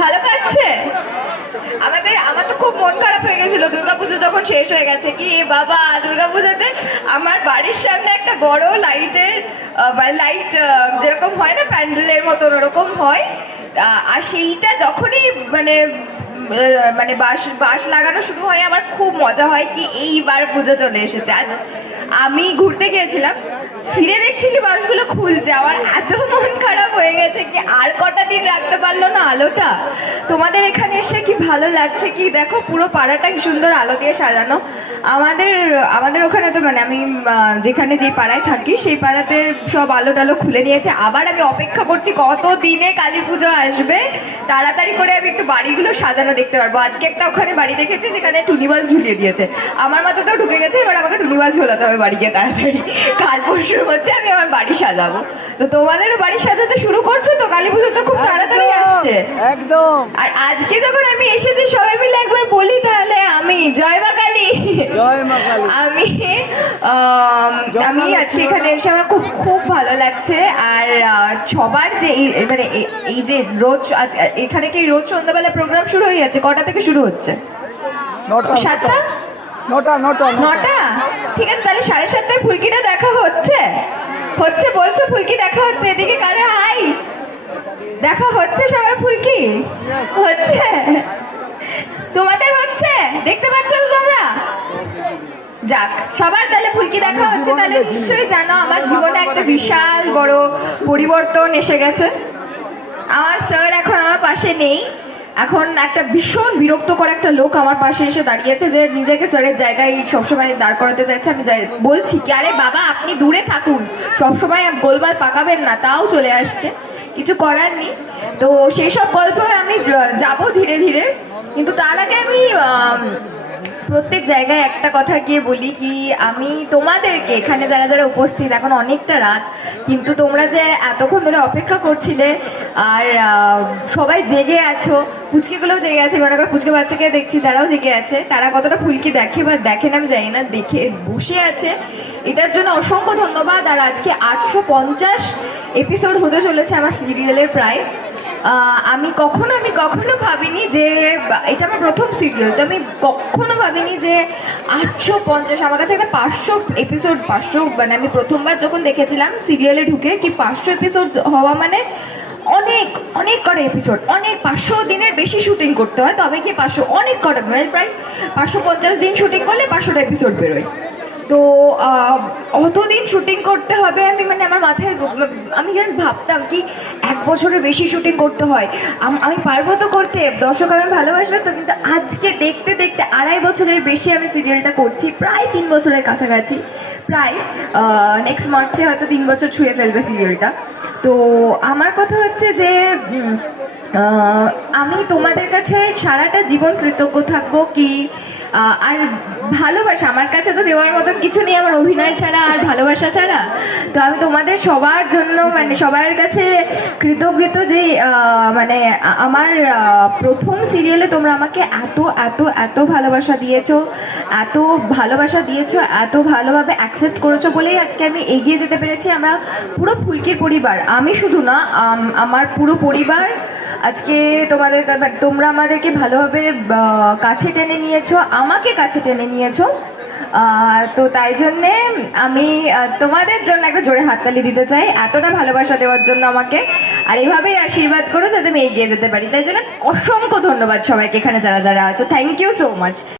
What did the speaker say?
ভালো কাটছে? আমাদের আমার তো খুব মন খারাপ হয়ে গেছিল। দুর্গাপুজো যখন শেষ হয়ে গেছে, কি বাবা, দুর্গাপুজোতে আমার বাড়ির সামনে একটা বড় লাইটের লাইট যেরকম হয় না, প্যান্ডেলের মতন ওরকম হয়। আর সেইটা যখনই মানে মানে বাঁশ বাঁশ লাগানো শুরু হয়, আমার খুব মজা হয় কি এইবার পুজো চলে এসেছে। আর আমি ঘুরতে গিয়েছিলাম ফিরে দেখছি কি বাঁশগুলো খুলছে। আমার এত মন খারাপ হয়ে গেছে কি আর কটা দিন রাখতে পারল না আলোটা। তোমাদের এখানে এসে কি ভালো লাগছে কি? দেখো, পুরো পাড়াটা কি সুন্দর আলো দিয়ে সাজানো। আমাদের আমাদের ওখানে তো মানে আমি যেখানে যে পাড়ায় থাকি, সেই পাড়াতে সব আলো টালো খুলে নিয়েছে আবার আমি অপেক্ষা করছি কত দিনে কালী পুজো আসবে। তাড়াতাড়ি করে আমি একটু বাড়িগুলো সাজানো দেখতে পারব। আজকে একটা ওখানে বাড়ি দেখেছি যেখানে টুনিবাল ঝুলিয়ে দিয়েছে। আমার মাথাতেও ঢুকে গেছে, এবার আমাকে টুনিবাল ঝোলাতে হবে বাড়ি গিয়ে তাড়াতাড়ি। কাল পরশুর মধ্যে আমি আমার বাড়ি সাজাবো। তো তোমাদেরও বাড়ি সাজাতে শুরু করছ তো? কালী পুজো তো খুব তাড়াতাড়ি আসছে। একদম। আর আজকে যখন আমি এসেছি সবাই মিলে একবার বলি তাহলে আমি। জয় মা কালী। জয় মা কালী। আমি আমি আজকে এখানে এসে আমার খুব খুব ভালো লাগছে। আর সবার যে মানে এই- যে রোজ এখানে কি রোজ সন্ধ্যাবেলা প্রোগ্রাম শুরু হয়ে যাচ্ছে কটা থেকে শুরু হচ্ছে? সাতটা? নটা নটা। নটা? ঠিক আছে তাহলে সাড়ে সাতটায় ফুলকিটা দেখা হচ্ছে। হচ্ছে বলছো ফুলকি, দেখা হচ্ছে এদিকে কারে, হাই। দেখা হচ্ছে সবার ফুলকি? হচ্ছে। তোমাদের হচ্ছে? দেখতে পাচ্ছ তোমরা? যাক, সবার তাহলে ফুলকি দেখা হচ্ছে তাহলে নিশ্চয়ই জানো আমার জীবনে একটা বিশাল বড় পরিবর্তন এসে গেছে। আমার স্যার এখন আমার পাশে নেই। এখন একটা ভীষণ বিরক্তকর একটা লোক আমার পাশে এসে দাঁড়িয়েছে যে নিজেকে স্যারের জায়গায় সবসময় দাঁড় করাতে চাইছে। আমি বলছি কি আরে বাবা আপনি দূরে থাকুন। সবসময় গোলমাল পাকাবেন না তাও চলে আসছে। কিছু করার নেই। তো সেই সব গল্প আমি যাব ধীরে ধীরে। কিন্তু তার আগে আমি আম, প্রত্যেক জায়গায় একটা কথা গিয়ে বলি কি, আমি তোমাদেরকে এখানে যারা যারা উপস্থিত, এখন অনেকটা রাত, কিন্তু তোমরা যে এতক্ষণ ধরে অপেক্ষা করছিলে, আর সবাই জেগে আছো, পুচকিগুলোও জেগে আছে মনে করো পুচকে বাচ্চাকে দেখছি, তারাও জেগে আছে, তারা কতটা ফুলকি দেখে বা দেখে না আমি জানি না, দেখে বসে আছে। এটার জন্য অসংখ্য ধন্যবাদ, আর আজকে আটশো পঞ্চাশ এপিসোড হতে চলেছে আমার সিরিয়ালের প্রায়। আমি কখনো আমি কখনো ভাবিনি যে, এটা আমার প্রথম সিরিয়াল তো আমি কখনো ভাবিনি যে আটশো পঞ্চাশ, আমার কাছে একটা পাঁচশো এপিসোড পাঁচশো মানে আমি প্রথমবার যখন দেখেছিলাম সিরিয়ালে ঢুকে কি পাঁচশো এপিসোড হওয়া মানে অনেক অনেক কটা এপিসোড অনেক, পাঁচশো দিনের বেশি শুটিং করতে হয়, তবে কি পাঁচশো, অনেক কটা মানে প্রায় পাঁচশো পঞ্চাশ দিন শুটিং করলে পাঁচশোটা এপিসোড বেরোয়। তো অতদিন শুটিং করতে হবে, আমি মানে আমার মাথায় আমি জাস্ট ভাবতাম কি এক বছরের বেশি শুটিং করতে হয়। আমি পারব তো করতে, দর্শক আমি ভালোবাসবে তো, কিন্তু আজকে দেখতে দেখতে আড়াই বছরের বেশি আমি সিরিয়ালটা করছি, প্রায় তিন বছরের কাছাকাছি, প্রায় নেক্সট মার্চে হয়তো তিন বছর ছুঁয়ে ফেলবে সিরিয়ালটা তো আমার কথা হচ্ছে যে আমি তোমাদের কাছে সারাটা জীবন কৃতজ্ঞ থাকব কি আর ভালোবাসা, আমার কাছে তো দেওয়ার মতন কিছু নেই, আমার অভিনয় ছাড়া আর ভালোবাসা ছাড়া। তো আমি তোমাদের সবার জন্য মানে সবার কাছে কৃতজ্ঞত যে মানে আমার প্রথম সিরিয়ালে তোমরা আমাকে এত এত এত ভালোবাসা দিয়েছ, এত ভালোবাসা দিয়েছ, এত ভালোভাবে অ্যাকসেপ্ট করেছ বলেই আজকে আমি এগিয়ে যেতে পেরেছি। আমরা পুরো ফুলকির পরিবার, আমি শুধু না আমার পুরো পরিবার আজকে তোমাদের তোমরা আমাদেরকে ভালোভাবে কাছে টেনে নিয়েছো, আমাকে কাছে টেনে নিয়েছো। তো তাই জন্যে আমি তোমাদের জন্য একটা জোরে হাততালি দিতে চাই, এতটা ভালোবাসা দেওয়ার জন্য আমাকে। আর এইভাবেই আশীর্বাদ করো যাতে আমি এগিয়ে যেতে পারি। তাই জন্য অসংখ্য ধন্যবাদ সবাইকে এখানে যারা যারা আছো। Thank you so much